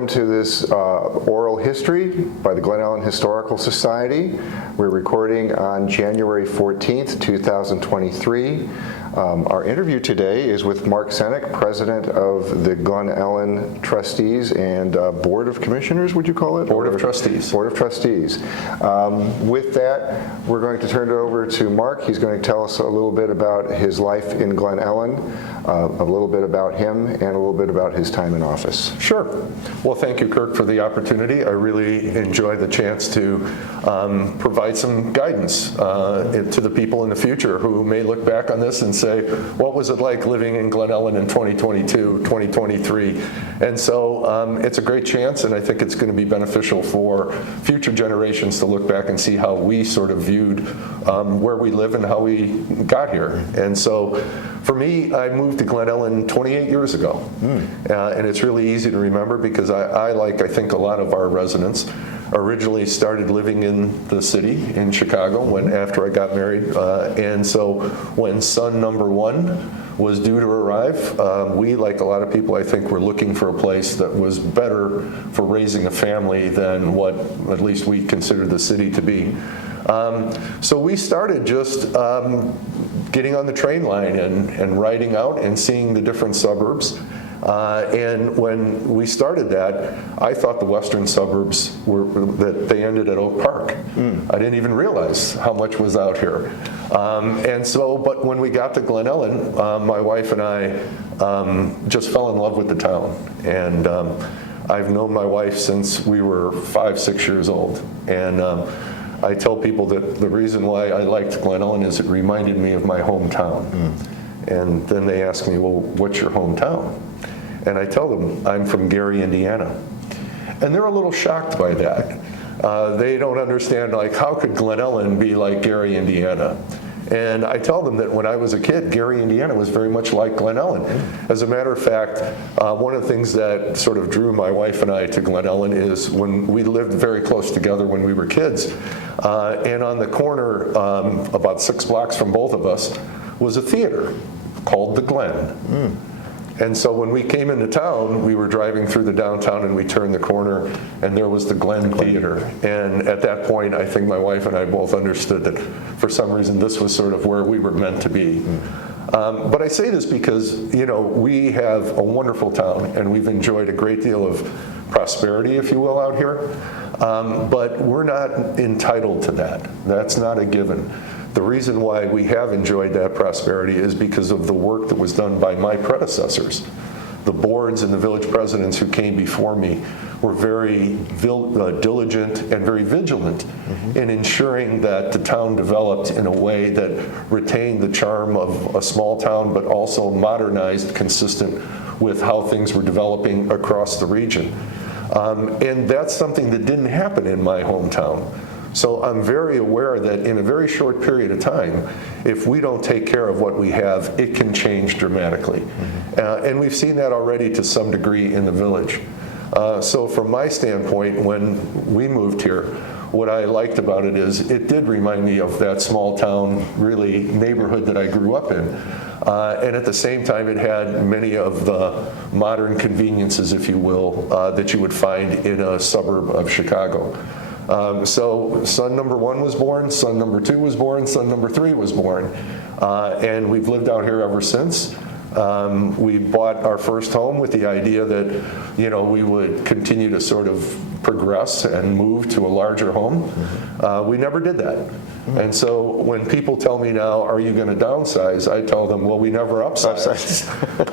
welcome to this oral history by the Glen Ellyn Historical Society. We're recording on January 14th, 2023. Our interview today is with Mark Senak, President of the Glen Ellyn Trustees and Board of Commissioners, would you call it? Board of Trustees. Board of Trustees. With that, we're going to turn it over to Mark. He's going to tell us a little bit about his life in Glen Ellyn, a little bit about him, and a little bit about his time in office. Sure. Well, thank you, Kirk, for the opportunity. I really enjoy the chance to provide some guidance to the people in the future who may look back on this and say, what was it like living in Glen Ellyn in 2022, 2023? And so it's a great chance, and I think it's going to be beneficial for future generations to look back and see how we sort of viewed where we live and how we got here. And so for me, I moved to Glen Ellyn 28 years ago. And it's really easy to remember because I think a lot of our residents, originally started living in the city in Chicago after I got married. And so when son number one was due to arrive, we, like a lot of people, I think, were looking for a place that was better for raising a family than what at least we considered the city to be. So we started just getting on the train line and riding out and seeing the different suburbs. And when we started that, I thought the western suburbs that they ended at Oak Park. I didn't even realize how much was out here. But when we got to Glen Ellyn, my wife and I just fell in love with the town. And I've known my wife since we were 5, 6 years old. And I tell people that the reason why I liked Glen Ellyn is it reminded me of my hometown. And then they ask me, well, what's your hometown? And I tell them, I'm from Gary, Indiana. And they're a little shocked by that. They don't understand, like, how could Glen Ellyn be like Gary, Indiana? And I tell them that when I was a kid, Gary, Indiana was very much like Glen Ellyn. As a matter of fact, one of the things that sort of drew my wife and I to Glen Ellyn is when we lived very close together when we were kids. And on the corner, about 6 blocks from both of us, was a theater called the Glen. And so when we came into town, we were driving through the downtown and we turned the corner and there was the Glen Theater. And at that point, I think my wife and I both understood that for some reason this was sort of where we were meant to be. But I say this because, you know, we have a wonderful town and we've enjoyed a great deal of prosperity, if you will, out here. But we're not entitled to that. That's not a given. The reason why we have enjoyed that prosperity is because of the work that was done by my predecessors. The boards and the village presidents who came before me were very diligent and very vigilant in ensuring that the town developed in a way that retained the charm of a small town, but also modernized, consistent with how things were developing across the region. And that's something that didn't happen in my hometown. So I'm very aware that in a very short period of time, if we don't take care of what we have, it can change dramatically. And we've seen that already to some degree in the village. So from my standpoint, when we moved here, what I liked about it is it did remind me of that small town, really, neighborhood that I grew up in. And at the same time, it had many of the modern conveniences, if you will, that you would find in a suburb of Chicago. So son number one was born, son number 2 was born, son number 3 was born. And we've lived out here ever since. We bought our first home with the idea that, you know, we would continue to sort of progress and move to a larger home. We never did that. And so when people tell me now, are you going to downsize? I tell them, well, we never upsized.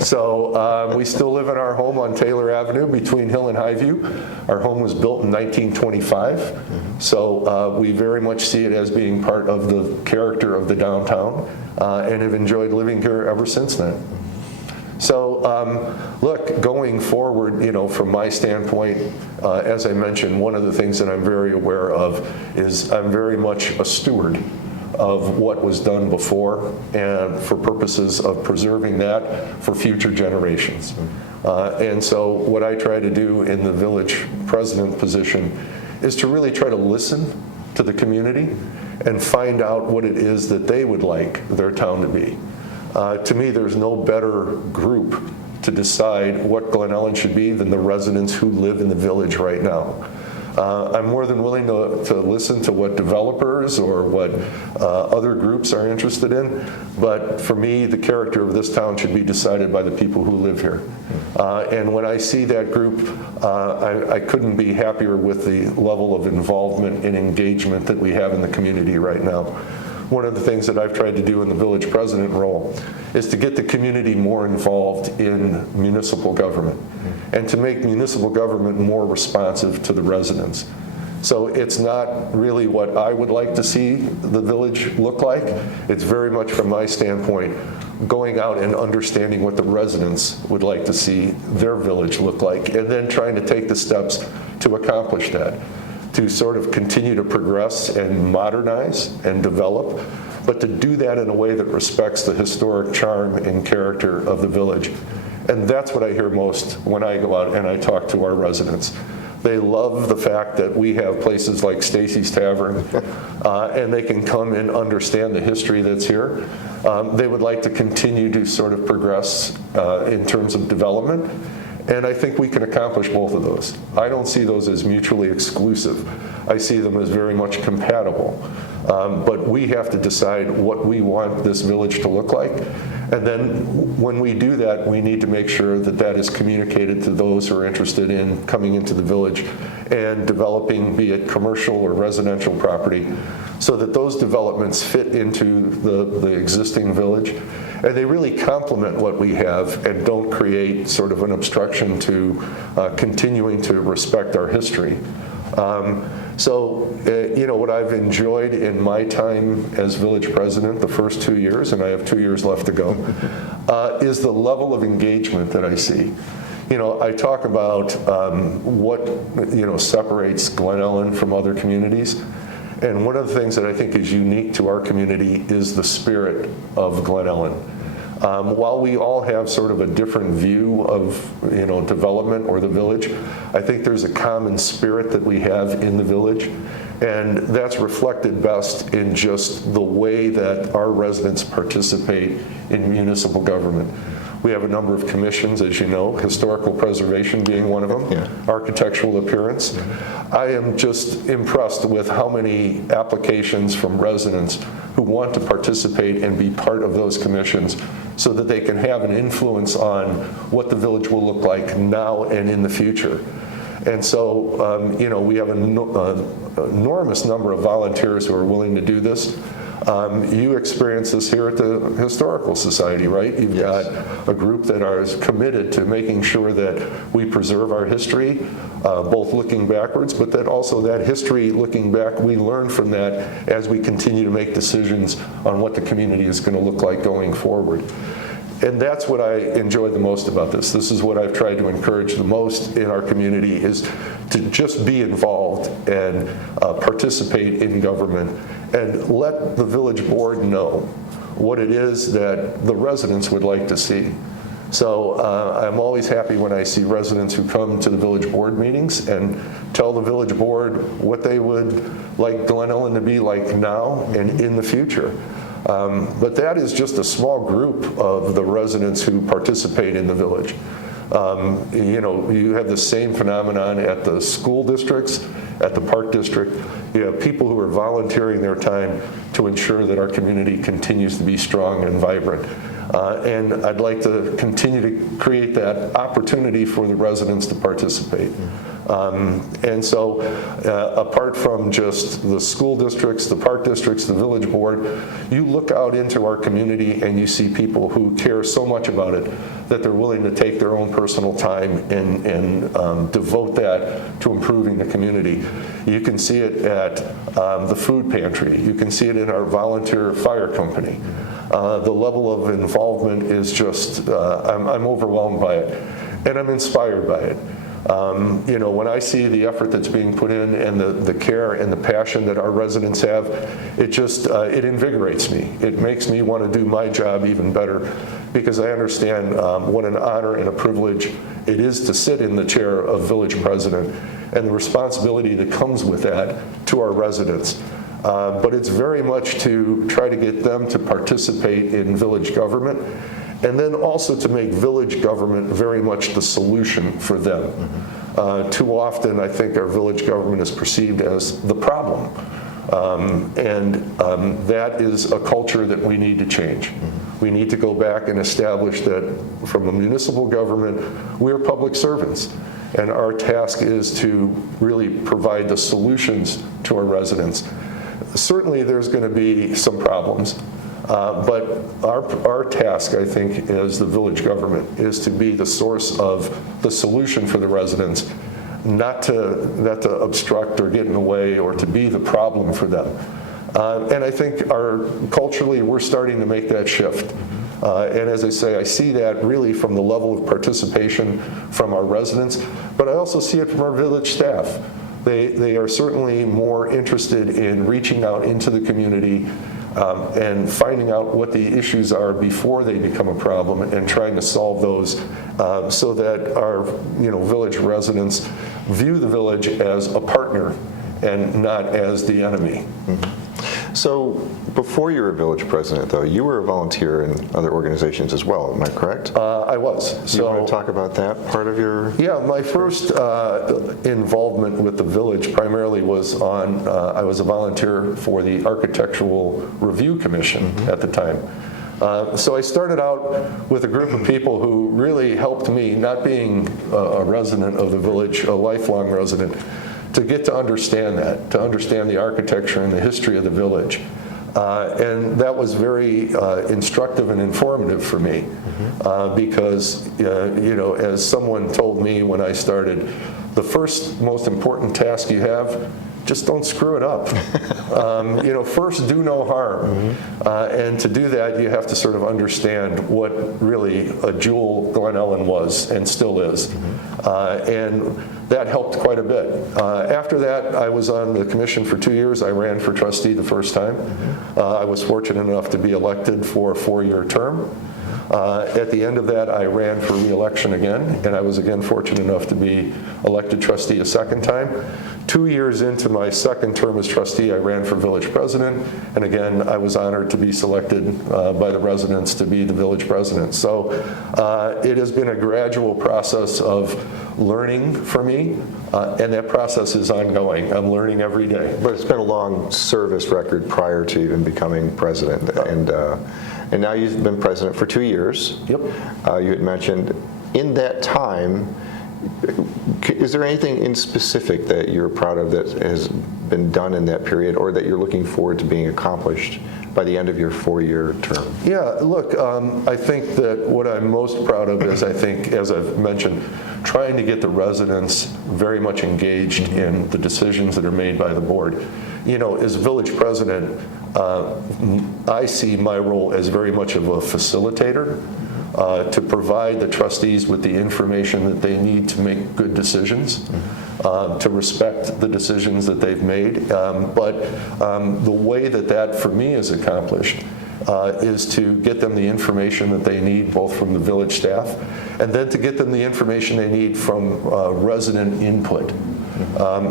So we still live in our home on Taylor Avenue between Hill and Highview. Our home was built in 1925. So we very much see it as being part of the character of the downtown and have enjoyed living here ever since then. So, look, going forward, you know, from my standpoint, as I mentioned, one of the things that I'm very aware of is I'm very much a steward of what was done before and for purposes of preserving that for future generations. And so what I try to do in the village president position is to really try to listen to the community and find out what it is that they would like their town to be. To me, there's no better group to decide what Glen Ellyn should be than the residents who live in the village right now. I'm more than willing to listen to what developers or what other groups are interested in, but for me, the character of this town should be decided by the people who live here. And when I see that group, I couldn't be happier with the level of involvement and engagement that we have in the community right now. One of the things that I've tried to do in the village president role is to get the community more involved in municipal government and to make municipal government more responsive to the residents. So it's not really what I would like to see the village look like. It's very much from my standpoint going out and understanding what the residents would like to see their village look like, and then trying to take the steps to accomplish that, to sort of continue to progress and modernize and develop, but to do that in a way that respects the historic charm and character of the village. And that's what I hear most when I go out and I talk to our residents. They love the fact that we have places like Stacy's Tavern, and they can come and understand the history that's here. They would like to continue to sort of progress in terms of development. And I think we can accomplish both of those. I don't see those as mutually exclusive. I see them as very much compatible. But we have to decide what we want this village to look like. And then when we do that, we need to make sure that that is communicated to those who are interested in coming into the village and developing, be it commercial or residential property, so that those developments fit into the existing village. And they really complement what we have and don't create sort of an obstruction to continuing to respect our history. You know, what I've enjoyed in my time as village president, the first 2 years, and I have 2 years left to go, is the level of engagement that I see. You know, I talk about what, you know, separates Glen Ellyn from other communities. And one of the things that I think is unique to our community is the spirit of Glen Ellyn. While we all have sort of a different view of, you know, development or the village, I think there's a common spirit that we have in the village, and that's reflected best in just the way that our residents participate in municipal government. We have a number of commissions, as you know, historical preservation being one of them, architectural appearance. I am just impressed with how many applications from residents who want to participate and be part of those commissions so that they can have an influence on what the village will look like now and in the future. And so, you know, we have an enormous number of volunteers who are willing to do this. You experience this here at the Historical Society, right? You've got a group that is committed to making sure that we preserve our history, both looking backwards, but that also that history looking back, we learn from that as we continue to make decisions on what the community is going to look like going forward. And that's what I enjoy the most about this. This is what I've tried to encourage the most in our community, is to just be involved and participate in government and let the village board know what it is that the residents would like to see. So I'm always happy when I see residents who come to the village board meetings and tell the village board what they would like Glen Ellyn to be like now and in the future. But that is just a small group of the residents who participate in the village. You know, you have the same phenomenon at the school districts, at the park district. You have people who are volunteering their time to ensure that our community continues to be strong and vibrant. And I'd like to continue to create that opportunity for the residents to participate. And so apart from just the school districts, the park districts, the village board, you look out into our community and you see people who care so much about it that they're willing to take their own personal time and devote that to improving the community. You can see it at the food pantry. You can see it in our volunteer fire company. The level of involvement is just, I'm overwhelmed by it, and I'm inspired by it. You know, when I see the effort that's being put in and the care and the passion that our residents have, it just, it invigorates me. It makes me want to do my job even better, because I understand what an honor and a privilege it is to sit in the chair of village president and the responsibility that comes with that to our residents. But it's very much to try to get them to participate in village government and then also to make village government very much the solution for them. Too often, I think our village government is perceived as the problem. That is a culture that we need to change. We need to go back and establish that from a municipal government, we're public servants. And our task is to really provide the solutions to our residents. Certainly there's going to be some problems, but our task, I think, as the village government is to be the source of the solution for the residents, not to obstruct or get in the way or to be the problem for them. And I think culturally we're starting to make that shift. And as I say, I see that really from the level of participation from our residents, but I also see it from our village staff. They are certainly more interested in reaching out into the community and finding out what the issues are before they become a problem and trying to solve those so that our village residents view the village as a partner and not as the enemy. So before you were village president, though, you were a volunteer in other organizations as well, am I correct? I was. Do you want to talk about that part of your... Yeah, my first involvement with the village primarily was I was a volunteer for the Architectural Review Commission at the time. So I started out with a group of people who really helped me, not being a resident of the village, a lifelong resident, to get to understand that, to understand the architecture and the history of the village. And that was very instructive and informative for me because, as someone told me when I started, the first most important task you have, just don't screw it up. First do no harm. And to do that, you have to sort of understand what really a jewel Glen Ellyn was and still is. And that helped quite a bit. After that, I was on the commission for 2 years. I ran for trustee the first time. I was fortunate enough to be elected for a 4-year term. At the end of that, I ran for re-election again, and I was again fortunate enough to be elected trustee a second time. 2 years into my second term as trustee, I ran for village president, and again, I was honored to be selected by the residents to be the village president. So it has been a gradual process of learning for me, and that process is ongoing. I'm learning every day. But it's been a long service record prior to even becoming president, and now you've been president for 2 years. Yep. You had mentioned in that time, is there anything in specific that you're proud of that has been done in that period or that you're looking forward to being accomplished by the end of your 4-year term? Yeah, look, I think that what I'm most proud of is, I think, as I've mentioned, trying to get the residents very much engaged in the decisions that are made by the board. As village president, I see my role as very much of a facilitator to provide the trustees with the information that they need to make good decisions, to respect the decisions that they've made. But the way that for me is accomplished is to get them the information that they need, both from the village staff, and then to get them the information they need from resident input,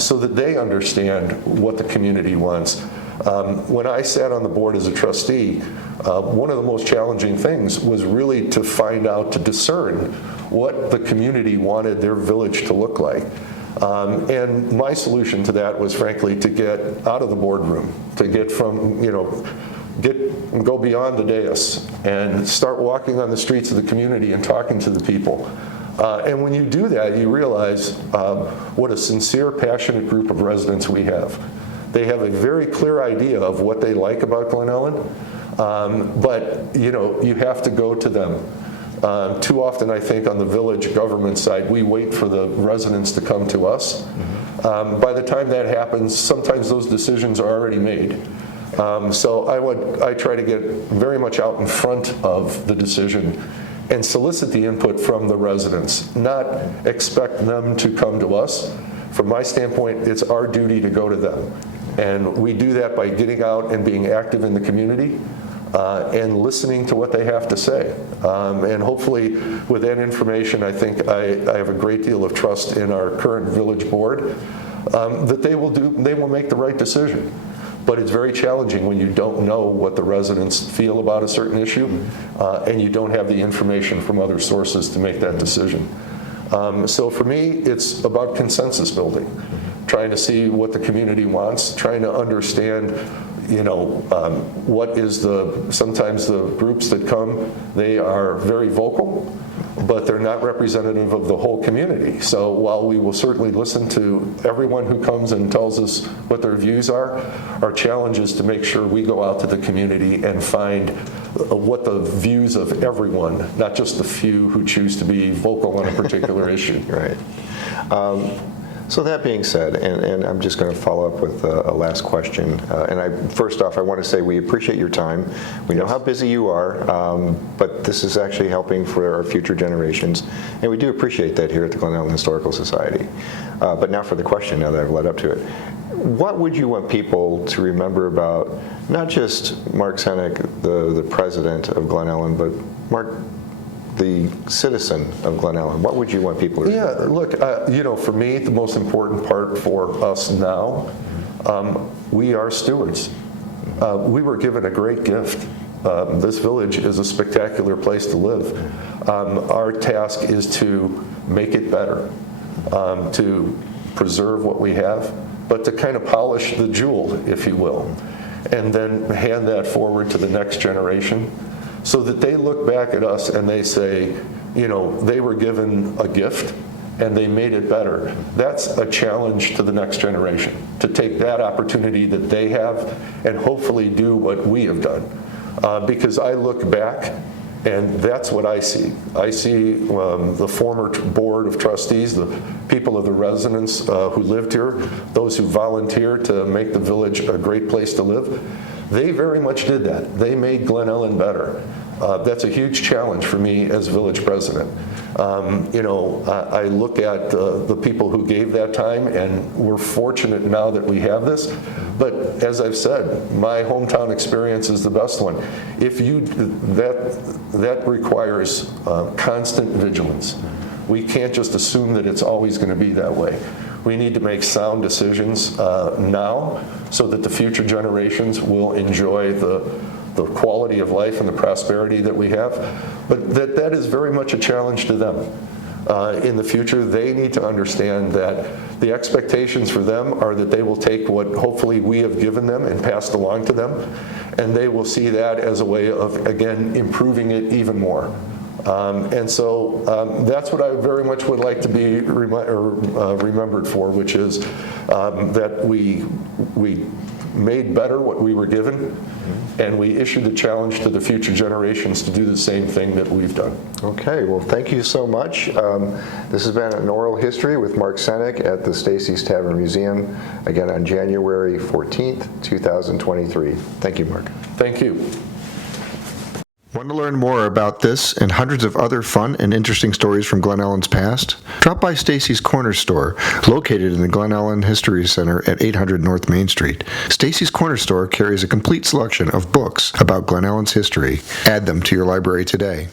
so that they understand what the community wants. When I sat on the board as a trustee, one of the most challenging things was really to find out, to discern what the community wanted their village to look like. And my solution to that was, frankly, to get out of the boardroom, to get from, go beyond the dais and start walking on the streets of the community and talking to the people. And when you do that, you realize what a sincere, passionate group of residents we have. They have a very clear idea of what they like about Glen Ellyn, but you have to go to them. Too often, I think, on the village government side, we wait for the residents to come to us. By the time that happens, sometimes those decisions are already made. So I try to get very much out in front of the decision and solicit the input from the residents, not expect them to come to us. From my standpoint, it's our duty to go to them. And we do that by getting out and being active in the community and listening to what they have to say. And hopefully, with that information, I think I have a great deal of trust in our current village board that they will make the right decision. But it's very challenging when you don't know what the residents feel about a certain issue, and you don't have the information from other sources to make that decision. So for me, it's about consensus building, trying to see what the community wants, trying to understand, what is sometimes the groups that come, they are very vocal, but they're not representative of the whole community. So while we will certainly listen to everyone who comes and tells us what their views are, our challenge is to make sure we go out to the community and find what the views of everyone, not just the few who choose to be vocal on a particular issue. Right. So that being said, and I'm just going to follow up with a last question. First off, I want to say we appreciate your time. We know how busy you are, but this is actually helping for our future generations, and we do appreciate that here at the Glen Ellyn Historical Society. But now for the question, now that I've led up to it. What would you want people to remember about not just Mark Senak, the president of Glen Ellyn, but Mark, the citizen of Glen Ellyn? What would you want people to remember? Yeah, look, for me, the most important part for us now, we are stewards. We were given a great gift. This village is a spectacular place to live. Our task is to make it better, to preserve what we have, but to kind of polish the jewel, if you will, and then hand that forward to the next generation, so that they look back at us and they say, they were given a gift and they made it better. That's a challenge to the next generation, to take that opportunity that they have and hopefully do what we have done. Because I look back and that's what I see. I see the former board of trustees, the people of the residents who lived here, those who volunteered to make the village a great place to live. They very much did that. They made Glen Ellyn better. That's a huge challenge for me as village president. I look at the people who gave that time, and we're fortunate now that we have this. But as I've said, my hometown experience is the best one. That requires constant vigilance. We can't just assume that it's always going to be that way. We need to make sound decisions now so that the future generations will enjoy the quality of life and the prosperity that we have. But that is very much a challenge to them. In the future, they need to understand that the expectations for them are that they will take what hopefully we have given them and passed along to them, and they will see that as a way of, again, improving it even more. That's what I very much would like to be remembered for, which is that we made better what we were given, and we issued a challenge to the future generations to do the same thing that we've done. Okay, well, thank you so much. This has been an oral history with Mark Senak at the Stacy's Tavern Museum, again on January 14th, 2023. Thank you, Mark. Thank you. Want to learn more about this and hundreds of other fun and interesting stories from Glen Ellyn's past? Drop by Stacy's Corner Store, located in the Glen Ellyn History Center at 800 North Main Street. Stacy's Corner Store carries a complete selection of books about Glen Ellyn's history. Add them to your library today.